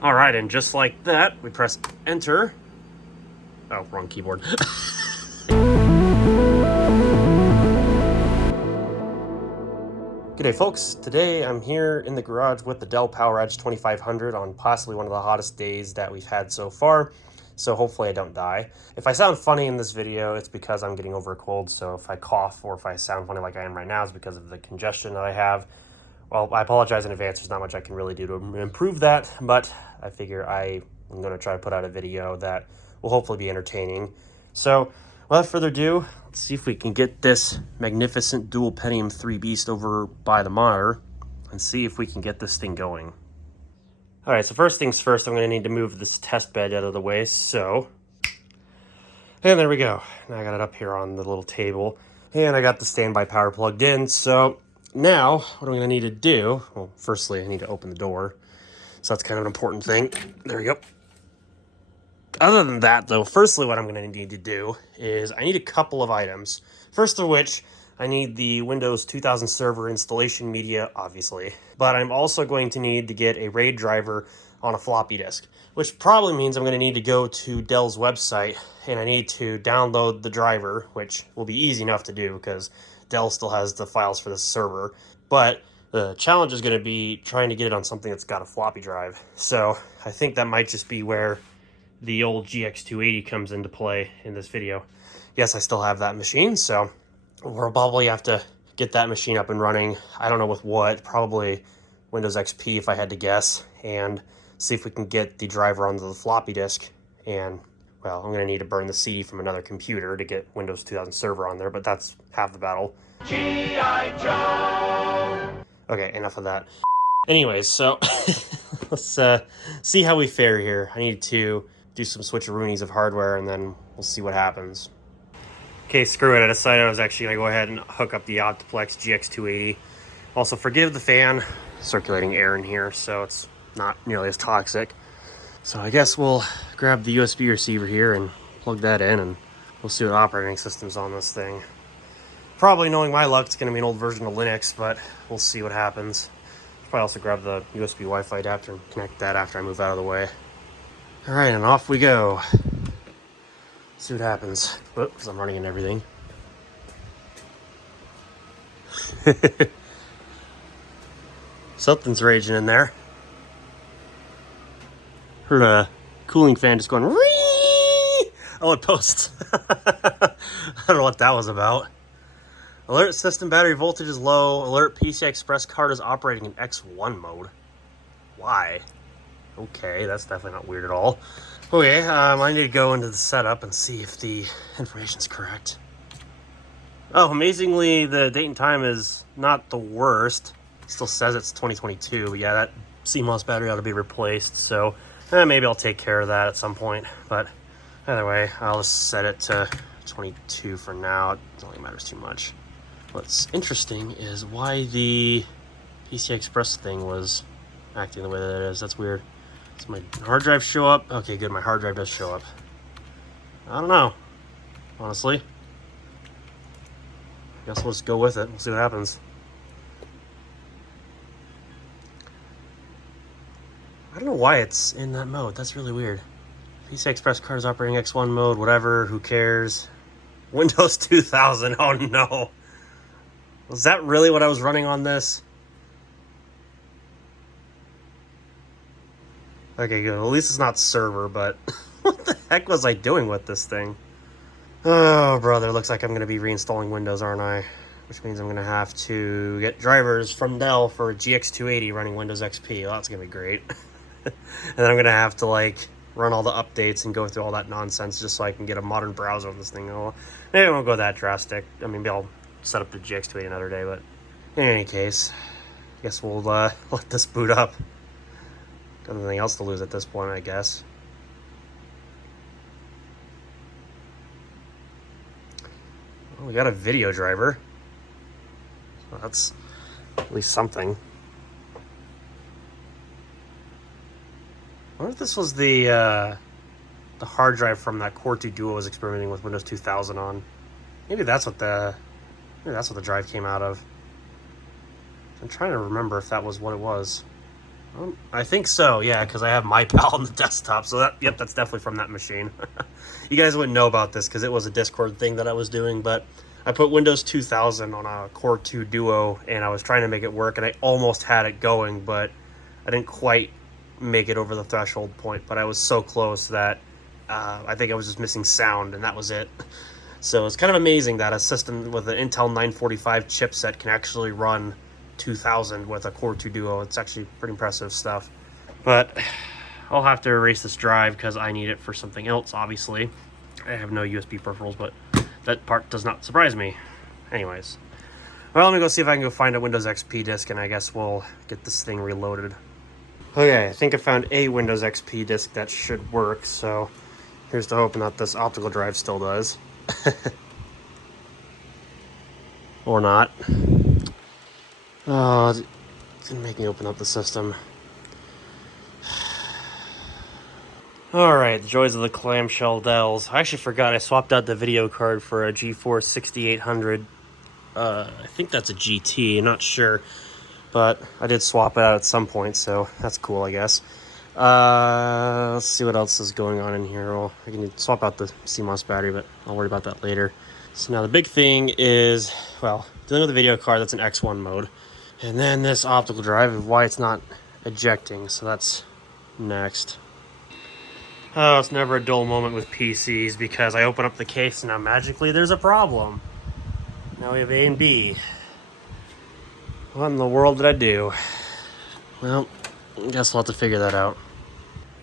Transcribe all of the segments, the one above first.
All right, and just like that, we press enter. Oh, wrong keyboard. G'day folks, today I'm here in the garage with the Dell PowerEdge 2500 on possibly one of the hottest days that we've had so far, so hopefully I don't die. If I sound funny in this video, it's because I'm getting over a cold, so if I cough or if I sound funny like I am right now, it's because of the congestion that I have. Well, I apologize in advance, there's not much I can really do to improve that, but I figure I'm going to try to put out a video that will hopefully be entertaining. So, without further ado, let's see if we can get this magnificent dual Pentium 3 beast over by the monitor and see if we can get this thing going. Alright, so first things first, I'm going to need to move this test bed out of the way, so... And there we go. Now I got it up here on the little table, and I got the standby power plugged in, so... Now, what I'm going to need to do, well, firstly, I need to open the door. So that's kind of an important thing. There we go. Other than that, though, firstly, what I'm going to need to do is I need a couple of items. First of which, I need the Windows 2000 Server installation media, obviously. But I'm also going to need to get a RAID driver on a floppy disk, which probably means I'm going to need to go to Dell's website, and I need to download the driver, which will be easy enough to do because Dell still has the files for this server. But the challenge is going to be trying to get it on something that's got a floppy drive. So I think that might just be where the old GX280 comes into play in this video. Yes, I still have that machine, so we'll probably have to get that machine up and running. I don't know with what, probably Windows XP if I had to guess, and see if we can get the driver onto the floppy disk. And, well, I'm going to need to burn the CD from another computer to get Windows 2000 Server on there, but that's half the battle. G.I. Joe! Okay, enough of that. Anyways, so let's see how we fare here. I need to do some switcheroonies of hardware, and then we'll see what happens. Okay, screw it. I decided I was actually going to go ahead and hook up the Optiplex GX280. Also, forgive the fan. Circulating air in here, so it's not nearly as toxic. So I guess we'll grab the USB receiver here and plug that in, and we'll see what operating system's on this thing. Probably, knowing my luck, it's going to be an old version of Linux, but we'll see what happens. Probably also grab the USB Wi-Fi adapter and connect that after I move out of the way. Alright, and off we go. See what happens. Whoops, I'm running into everything. Something's raging in there. Heard a cooling fan just going, Ree! Oh, it posts. I don't know what that was about. Alert system battery voltage is low. Alert PCI Express card is operating in X1 mode. Why? Okay, that's definitely not weird at all. Okay, I need to go into the setup and see if the information's correct. Oh, amazingly, the date and time is not the worst. It still says it's 2022. Yeah, that CMOS battery ought to be replaced, so maybe I'll take care of that at some point. But either way, I'll just set it to 22 for now. It don't really matters too much. What's interesting is why the PCI Express thing was acting the way that it is. That's weird. Does my hard drive show up? Okay, good. My hard drive does show up. I don't know, honestly. Guess we'll just go with it. We'll see what happens. I don't know why it's in that mode. That's really weird. PCI Express card is operating X1 mode. Whatever. Who cares? Windows 2000. Oh no. Was that really what I was running on this? Okay, good. At least it's not server, but what the heck was I doing with this thing? Oh, brother. Looks like I'm going to be reinstalling Windows, aren't I? Which means I'm going to have to get drivers from Dell for a GX280 running Windows XP. Well, that's going to be great. And then I'm going to have to, like, run all the updates and go through all that nonsense just so I can get a modern browser on this thing. Oh, maybe I won't go that drastic. I mean, maybe I'll set up the GX280 another day, but in any case, I guess we'll let this boot up. Got nothing else to lose at this point, I guess. Well, we got a video driver. So that's at least something. I wonder if this was the hard drive from that Core 2 Duo was experimenting with Windows 2000 on. Maybe that's what the drive came out of. I'm trying to remember if that was what it was. I think so, yeah, because I have my pal on the desktop, so that, yep, that's definitely from that machine. You guys wouldn't know about this because it was a Discord thing that I was doing, but I put Windows 2000 on a Core 2 Duo, and I was trying to make it work, and I almost had it going, but I didn't quite make it over the threshold point, but I was so close that I think I was just missing sound, and that was it. So it's kind of amazing that a system with an Intel 945 chipset can actually run 2000 with a Core 2 Duo. It's actually pretty impressive stuff. But I'll have to erase this drive because I need it for something else, obviously. I have no USB peripherals, but that part does not surprise me. Anyways. Well, let me go see if I can go find a Windows XP disk, and I guess we'll get this thing reloaded. Okay, I think I found a Windows XP disk that should work, so here's to hoping that this optical drive still does. Or not. Oh, it didn't make me open up the system. Alright, the joys of the clamshell Dells. I actually forgot I swapped out the video card for a GeForce 6800. I think that's a GT, I'm not sure. But I did swap it out at some point, so that's cool, I guess. Let's see what else is going on in here. Well, I can swap out the CMOS battery, but I'll worry about that later. So now the big thing is, well, dealing with the video card, that's an X1 mode. And then this optical drive, why it's not ejecting, so that's next. Oh, it's never a dull moment with PCs because I open up the case and now magically there's a problem. Now we have A and B. What in the world did I do? Well, I guess we'll have to figure that out.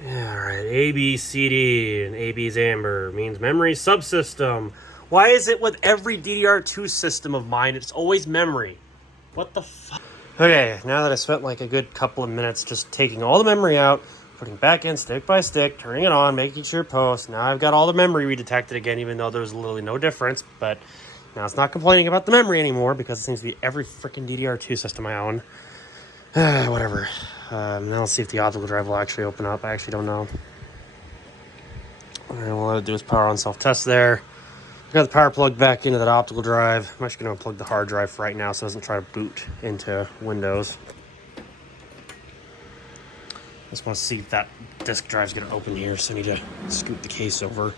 Alright, A, B, C, D, and A, B's amber means memory subsystem. Why is it with every DDR2 system of mine, it's always memory? What the fuck? Okay, now that I spent like a good couple of minutes just taking all the memory out, putting it back in stick by stick, turning it on, making sure it posts, now I've got all the memory redetected again, even though there's literally no difference, but now it's not complaining about the memory anymore because it seems to be every freaking DDR2 system I own. Whatever. Now let's see if the optical drive will actually open up. I actually don't know. Alright, all I have to do is power on self-test there. I got the power plug back into that optical drive. I'm actually going to unplug the hard drive for right now so it doesn't try to boot into Windows. Just want to see if that disk drive's going to open here, so I need to scoot the case over.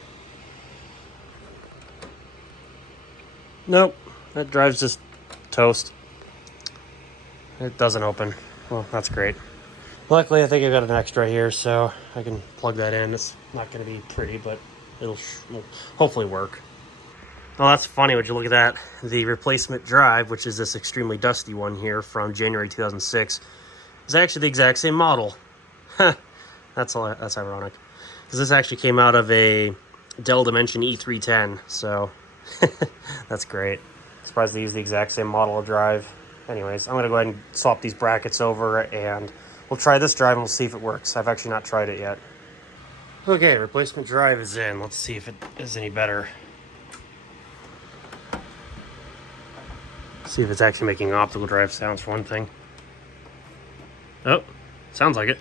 Nope, that drive's just toast. It doesn't open. Well, that's great. Luckily, I think I've got an extra here, so I can plug that in. It's not going to be pretty, but it'll hopefully work. Well, that's funny. Would you look at that? The replacement drive, which is this extremely dusty one here from January 2006, is actually the exact same model. That's ironic. Because this actually came out of a Dell Dimension E310, so that's great. Surprised they use the exact same model of drive. Anyways, I'm going to go ahead and swap these brackets over, and we'll try this drive and we'll see if it works. I've actually not tried it yet. Okay, replacement drive is in. Let's see if it is any better. See if it's actually making optical drive sounds for one thing. Oh, sounds like it.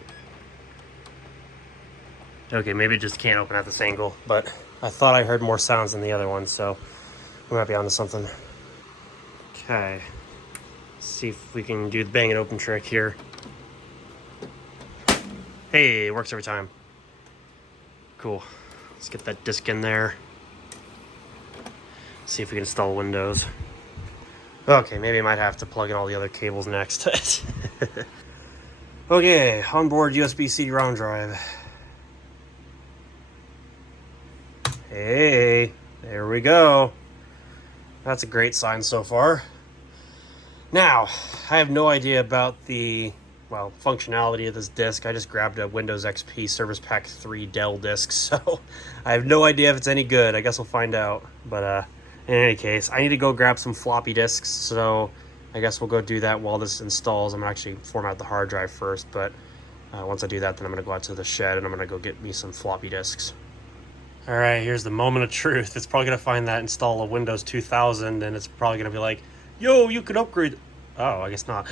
Okay, maybe it just can't open at this angle, but I thought I heard more sounds than the other one, so we might be onto something. Okay, let's see if we can do the bang and open trick here. Hey, it works every time. Cool. Let's get that disk in there. See if we can install Windows. Okay, maybe I might have to plug in all the other cables next. Okay, onboard USB CD-ROM drive. Hey, there we go. That's a great sign so far. Now, I have no idea about the, well, functionality of this disk. I just grabbed a Windows XP Service Pack 3 Dell disk, so I have no idea if it's any good. I guess we'll find out. But in any case, I need to go grab some floppy disks, so I guess we'll go do that while this installs. I'm going to actually format the hard drive first, but once I do that, then I'm going to go out to the shed and I'm going to go get me some floppy disks. Alright, here's the moment of truth. It's probably going to find that install of Windows 2000, and it's probably going to be like, yo, you could upgrade. Oh, I guess not.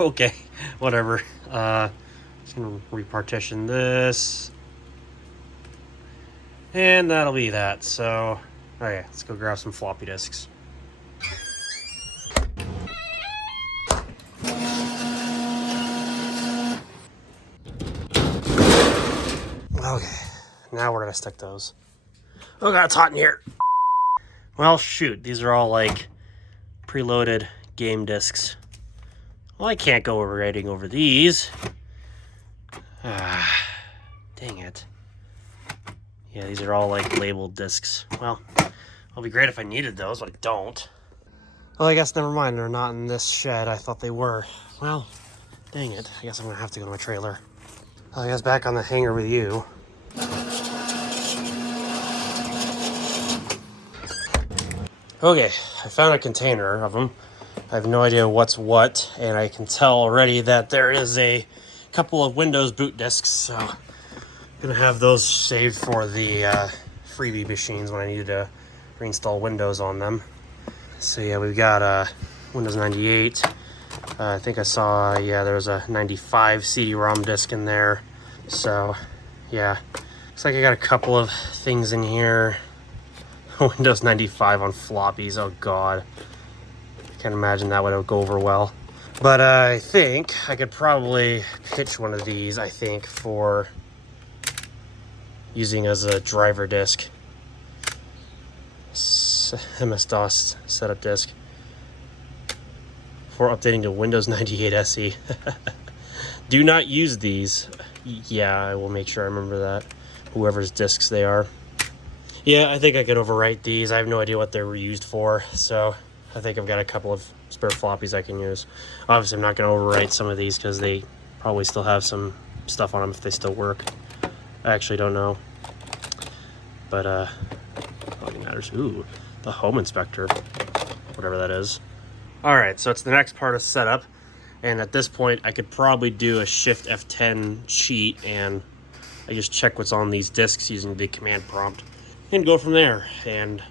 Okay, whatever. Just going to repartition this. And that'll be that. So, okay, let's go grab some floppy disks. Okay, now where did I stick those? Oh god, it's hot in here. Well, shoot, these are all like preloaded game discs. Well, I can't go writing over these. Dang it. Yeah, these are all like labeled discs. Well, it'll be great if I needed those, but I don't. Well, I guess never mind. They're not in this shed. I thought they were. Well, dang it. I guess I'm gonna have to go to my trailer. Well, I guess back on the hangar with you. Okay, I found a container of them. I have no idea what's what, and I can tell already that there is a couple of Windows boot disks, so I'm gonna have those saved for the freebie machines when I need to reinstall Windows on them. So yeah, we've got Windows 98. I think I saw, yeah, there was a 95 CD-ROM disk in there. So yeah, looks like I got a couple of things in here. Windows 95 on floppies, oh god. I can't imagine that would go over well. But I think I could probably pitch one of these, I think, for using as a driver disk. MS-DOS setup disk. For updating to Windows 98 SE. Do not use these. Yeah, I will make sure I remember that. Whoever's disks they are. Yeah, I think I could overwrite these. I have no idea what they were used for, so I think I've got a couple of spare floppies I can use. Obviously, I'm not going to overwrite some of these because they probably still have some stuff on them if they still work. I actually don't know. But, probably matters. Ooh, the home inspector. Whatever that is. Alright, so it's the next part of setup. And at this point, I could probably do a Shift F10 cheat and I just check what's on these disks using the command prompt. And go from there. And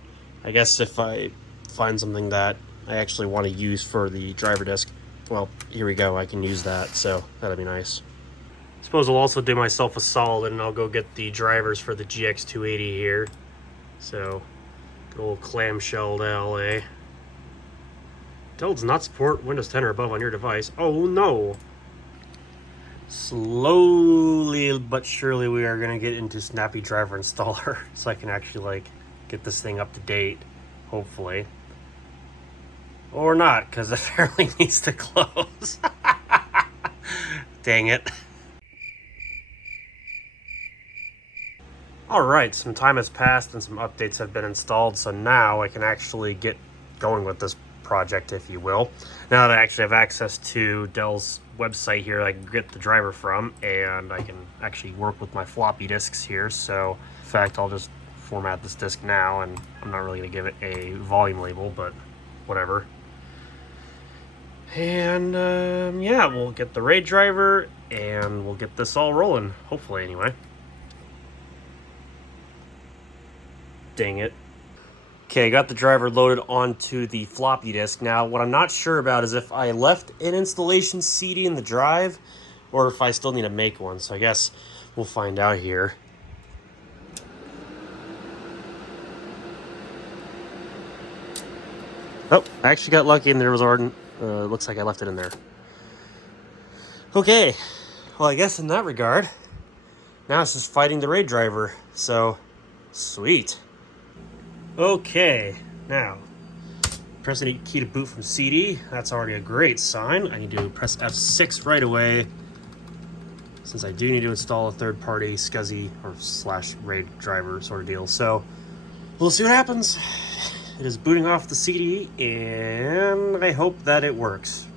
I guess if I find something that I actually want to use for the driver disk, well, here we go, I can use that, so that'll be nice. I suppose I'll also do myself a solid and I'll go get the drivers for the GX280 here. So, good old clamshell LA. Dell does not support Windows 10 or above on your device. Oh no! Slowly but surely we are going to get into Snappy Driver Installer so I can actually like get this thing up to date, hopefully. Or not, because it apparently needs to close. Dang it. Alright, some time has passed and some updates have been installed, so now I can actually get going with this project, if you will. Now that I actually have access to Dell's website here, I can get the driver from, and I can actually work with my floppy disks here. So, in fact, I'll just format this disk now, and I'm not really going to give it a volume label, but whatever. And, yeah, we'll get the RAID driver, and we'll get this all rolling, hopefully, anyway. Dang it. Okay, I got the driver loaded onto the floppy disk. Now, what I'm not sure about is if I left an installation CD in the drive or if I still need to make one. So I guess we'll find out here. Oh, I actually got lucky and there was already, looks like I left it in there. Okay, well I guess in that regard, now it's just fighting the RAID driver. So, sweet. Okay, now, press the key to boot from CD. That's already a great sign. I need to press F6 right away, since I do need to install a third-party SCSI or / RAID driver sort of deal. So, we'll see what happens. It is booting off the CD, and I hope that it works.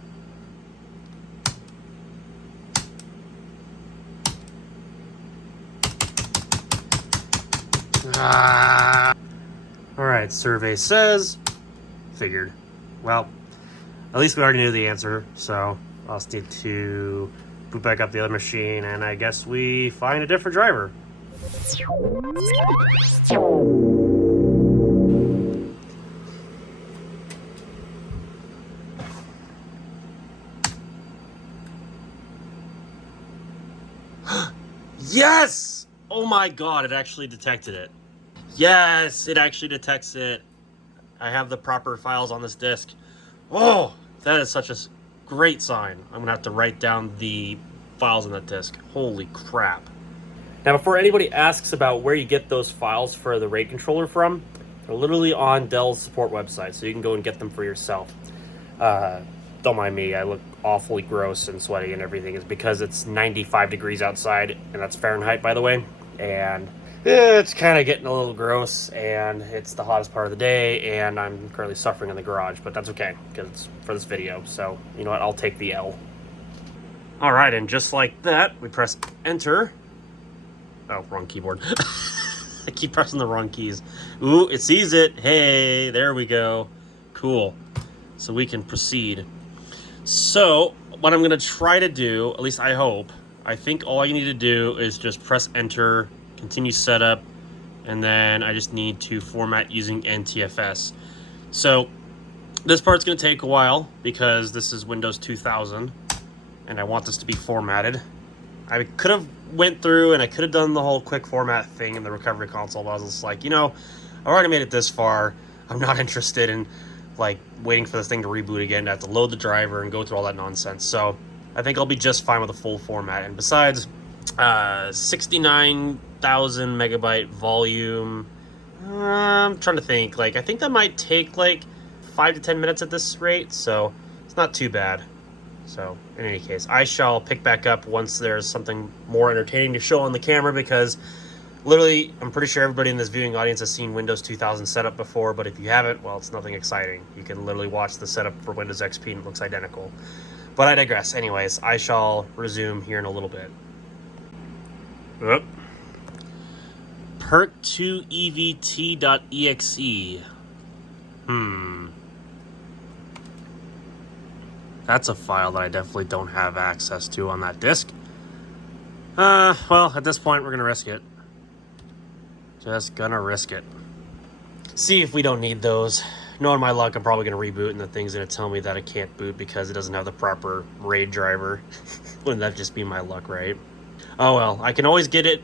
Alright, survey says, figured. Well, at least we already knew the answer, so I'll just need to boot back up the other machine, and I guess we find a different driver. Yes! Oh my god, it actually detected it. Yes, it actually detects it. I have the proper files on this disk. Oh, that is such a great sign. I'm gonna have to write down the files on that disk. Holy crap. Now, before anybody asks about where you get those files for the RAID controller from, they're literally on Dell's support website, so you can go and get them for yourself. Don't mind me, I look awfully gross and sweaty and everything. Is because it's 95 degrees outside, and that's Fahrenheit, by the way, and it's kind of getting a little gross, and it's the hottest part of the day, and I'm currently suffering in the garage, but that's okay, because it's for this video, so you know what, I'll take the L. Alright, and just like that, we press enter. Oh, wrong keyboard. I keep pressing the wrong keys. Ooh, it sees it. Hey, there we go. Cool. So we can proceed. So, what I'm going to try to do, at least I hope, I think all you need to do is just press enter, continue setup, and then I just need to format using NTFS. So, this part's going to take a while because this is Windows 2000, and I want this to be formatted. I could have went through and I could have done the whole quick format thing in the recovery console, but I was just like, you know, I've already made it this far. I'm not interested in like waiting for this thing to reboot again. I have to load the driver and go through all that nonsense. So I think I'll be just fine with a full format. And besides, 69,000 megabyte volume. I'm trying to think. Like, I think that might take like 5 to 10 minutes at this rate, so it's not too bad. So, in any case, I shall pick back up once there's something more entertaining to show on the camera, because literally, I'm pretty sure everybody in this viewing audience has seen Windows 2000 setup before, but if you haven't, well, it's nothing exciting. You can literally watch the setup for Windows XP and it looks identical. But I digress. Anyways, I shall resume here in a little bit. Oop. Perk2evt.exe. That's a file that I definitely don't have access to on that disk. Well, at this point, we're gonna risk it. Just gonna risk it. See if we don't need those. Knowing my luck, I'm probably gonna reboot and the thing's gonna tell me that I can't boot because it doesn't have the proper RAID driver. Wouldn't that just be my luck, right? Oh well, I can always get it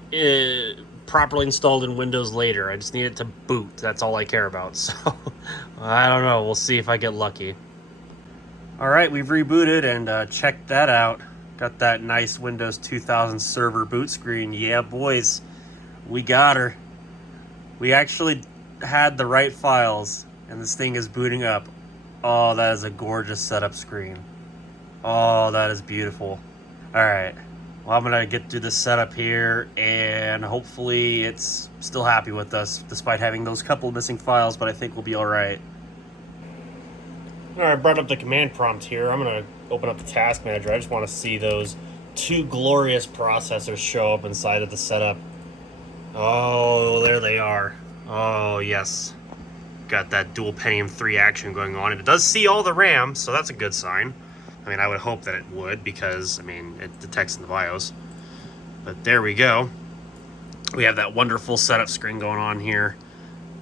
properly installed in Windows later. I just need it to boot. That's all I care about. So, I don't know. We'll see if I get lucky. Alright, we've rebooted and checked that out. Got that nice Windows 2000 server boot screen. Yeah, boys, we got her. We actually had the right files, and this thing is booting up. Oh, that is a gorgeous setup screen. Oh, that is beautiful. Alright, well, I'm going to get through this setup here, and hopefully it's still happy with us, despite having those couple missing files, but I think we'll be alright. Alright, I brought up the command prompt here. I'm going to open up the task manager. I just want to see those two glorious processors show up inside of the setup. Oh, there they are. Oh, yes. Got that dual Pentium 3 action going on. And it does see all the RAM, so that's a good sign. I mean, I would hope that it would because, I mean, it detects in the BIOS. But there we go. We have that wonderful setup screen going on here.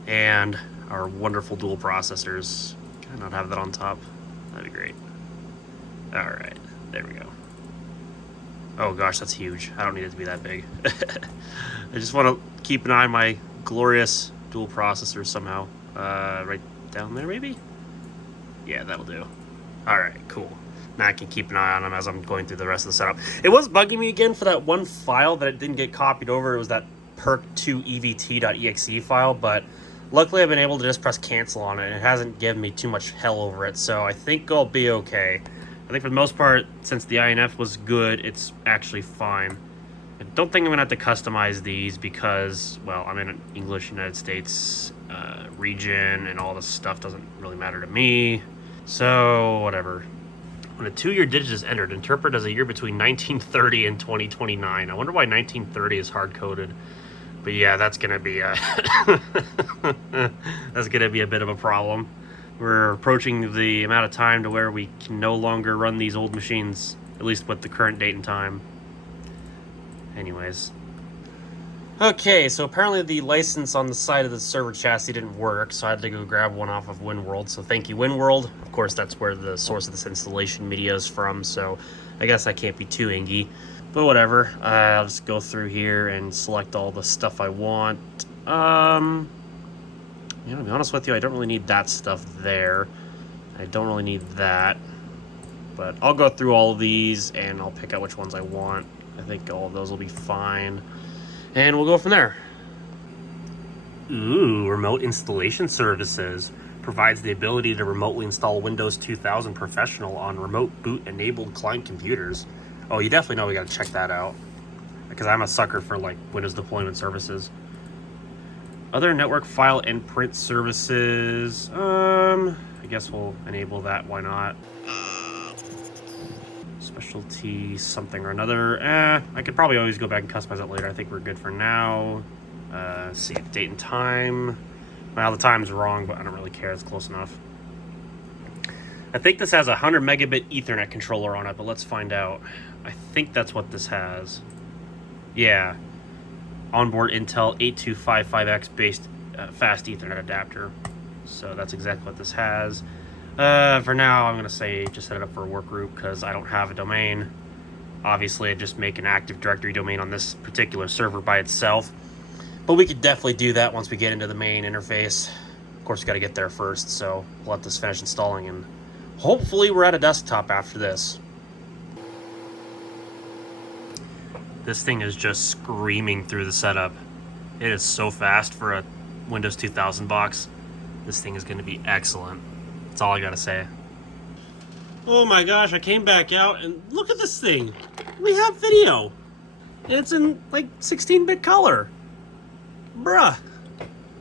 And our wonderful dual processors. Can I not have that on top? That'd be great. Alright, there we go. Oh gosh, that's huge. I don't need it to be that big. I just want to keep an eye on my glorious dual processors somehow. Right down there, maybe? Yeah, that'll do. Alright, cool. Now I can keep an eye on them as I'm going through the rest of the setup. It was bugging me again for that one file that it didn't get copied over. It was that perk2evt.exe file, but luckily I've been able to just press cancel on it, and it hasn't given me too much hell over it, so I think I'll be okay. I think for the most part, since the INF was good, it's actually fine. I don't think I'm going to have to customize these because, well, I'm in an English United States region, and all this stuff doesn't really matter to me. So, whatever. When a 2-year digit is entered, interpret as a year between 1930 and 2029. I wonder why 1930 is hard-coded. But yeah, that's going to be that's going to be a bit of a problem. We're approaching the amount of time to where we can no longer run these old machines, at least with the current date and time. Anyways. Okay, so apparently the license on the side of the server chassis didn't work, so I had to go grab one off of WinWorld. So thank you, WinWorld. Of course, that's where the source of this installation video is from, so I guess I can't be too ingy. But whatever, I'll just go through here and select all the stuff I want. You know, to be honest with you, I don't really need that stuff there. I don't really need that. But I'll go through all of these and I'll pick out which ones I want. I think all of those will be fine. and we'll go from there. Ooh, remote installation services. Provides the ability to remotely install Windows 2000 Professional on remote boot enabled client computers. Oh, you definitely know we gotta check that out, because I'm a sucker for like Windows deployment services. Other network file and print services. I guess we'll enable that, why not? Specialty something or another. I could probably always go back and customize it later. I think we're good for now. See, date and time. Well, the time's wrong, but I don't really care. It's close enough. I think this has a 100 megabit Ethernet controller on it, but let's find out. I think that's what this has. Yeah. Onboard Intel 8255X based fast Ethernet adapter. So that's exactly what this has. For now, I'm going to say just set it up for a work group because I don't have a domain. Obviously, I just make an Active Directory domain on this particular server by itself. But we could definitely do that once we get into the main interface. Of course, we got to get there first, so we'll let this finish installing, and hopefully we're at a desktop after this. This thing is just screaming through the setup. It is so fast for a Windows 2000 box. This thing is going to be excellent. That's all I got to say. Oh my gosh, I came back out, and look at this thing. We have video. And it's in, like, 16-bit color. Bruh.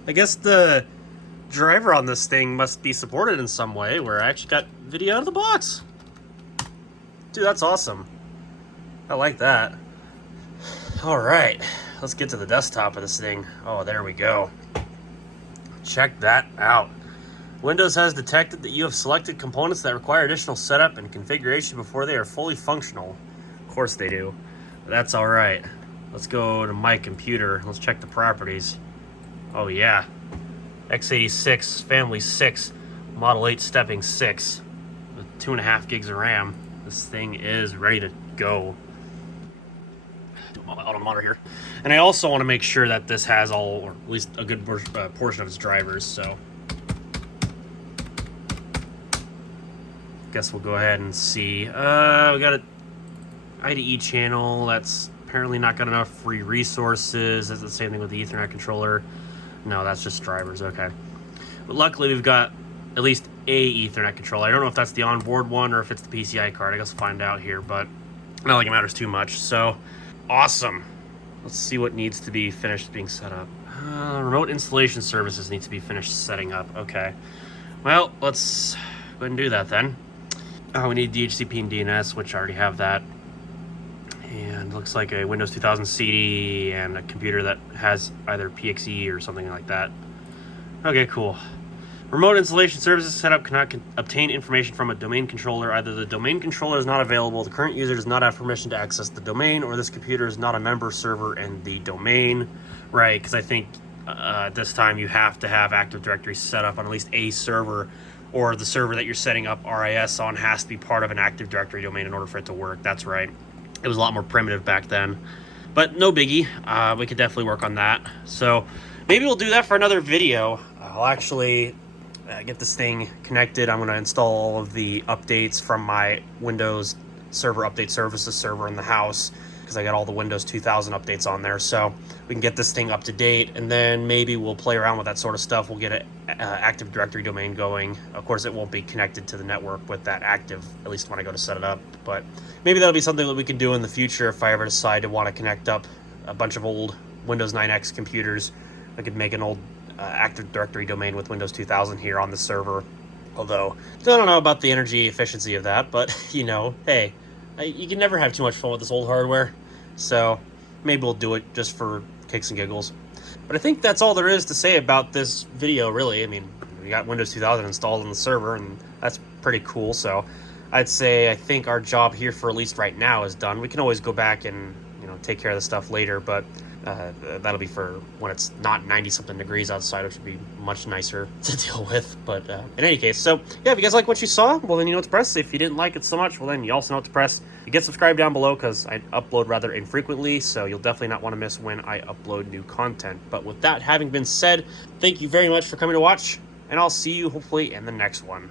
I guess the driver on this thing must be supported in some way where I actually got video out of the box. Dude, that's awesome. I like that. Alright, let's get to the desktop of this thing. Oh, there we go. Check that out. Windows has detected that you have selected components that require additional setup and configuration before they are fully functional. Of course they do. But that's alright. Let's go to my computer. Let's check the properties. Oh yeah. x86 family 6, model 8 stepping 6 with 2.5 gigs of RAM. This thing is ready to go. Do my auto monitor here. And I also want to make sure that this has all, or at least a good portion of its drivers, so guess we'll go ahead and see. We got an IDE channel that's apparently not got enough free resources. It's the same thing with the Ethernet controller. No, that's just drivers, okay. But luckily we've got at least a Ethernet controller. I don't know if that's the onboard one or if it's the PCI card. I guess we'll find out here, but not like it matters too much. So, awesome. Let's see what needs to be finished being set up. Remote installation services need to be finished setting up. Okay. Well, let's go ahead and do that then. Oh, we need DHCP and DNS, which I already have that. And looks like a Windows 2000 CD and a computer that has either PXE or something like that. Okay, cool. Remote installation services setup cannot obtain information from a domain controller. Either the domain controller is not available, the current user does not have permission to access the domain, or this computer is not a member server in the domain. Right, because I think this time you have to have Active Directory set up on at least a server, or the server that you're setting up RIS on has to be part of an Active Directory domain in order for it to work. That's right. It was a lot more primitive back then, but no biggie. We could definitely work on that. So maybe we'll do that for another video. I'll actually get this thing connected. I'm going to install all of the updates from my Windows Server Update Services server in the house, because I got all the Windows 2000 updates on there. So we can get this thing up to date, and then maybe we'll play around with that sort of stuff. We'll get an Active Directory domain going. Of course, it won't be connected to the network with that active, at least when I go to set it up. But maybe that'll be something that we can do in the future if I ever decide to want to connect up a bunch of old Windows 9X computers. I could make an old Active Directory domain with Windows 2000 here on the server. Although, I don't know about the energy efficiency of that, but, you know, hey, you can never have too much fun with this old hardware. So maybe we'll do it just for kicks and giggles. But I think that's all there is to say about this video, really. I mean, we got Windows 2000 installed on the server, and that's pretty cool. So I'd say I think our job here, for at least right now, is done. We can always go back and, you know, take care of the stuff later, but that'll be for when it's not 90-something degrees outside, which would be much nicer to deal with. But in any case, so yeah, if you guys like what you saw, well, then you know what to press. If you didn't like it so much, well, then you also know what to press. You get subscribed down below, because I upload rather infrequently, so you'll definitely not want to miss when I upload new content. But with that having been said, thank you very much for coming to watch, and I'll see you hopefully in the next one.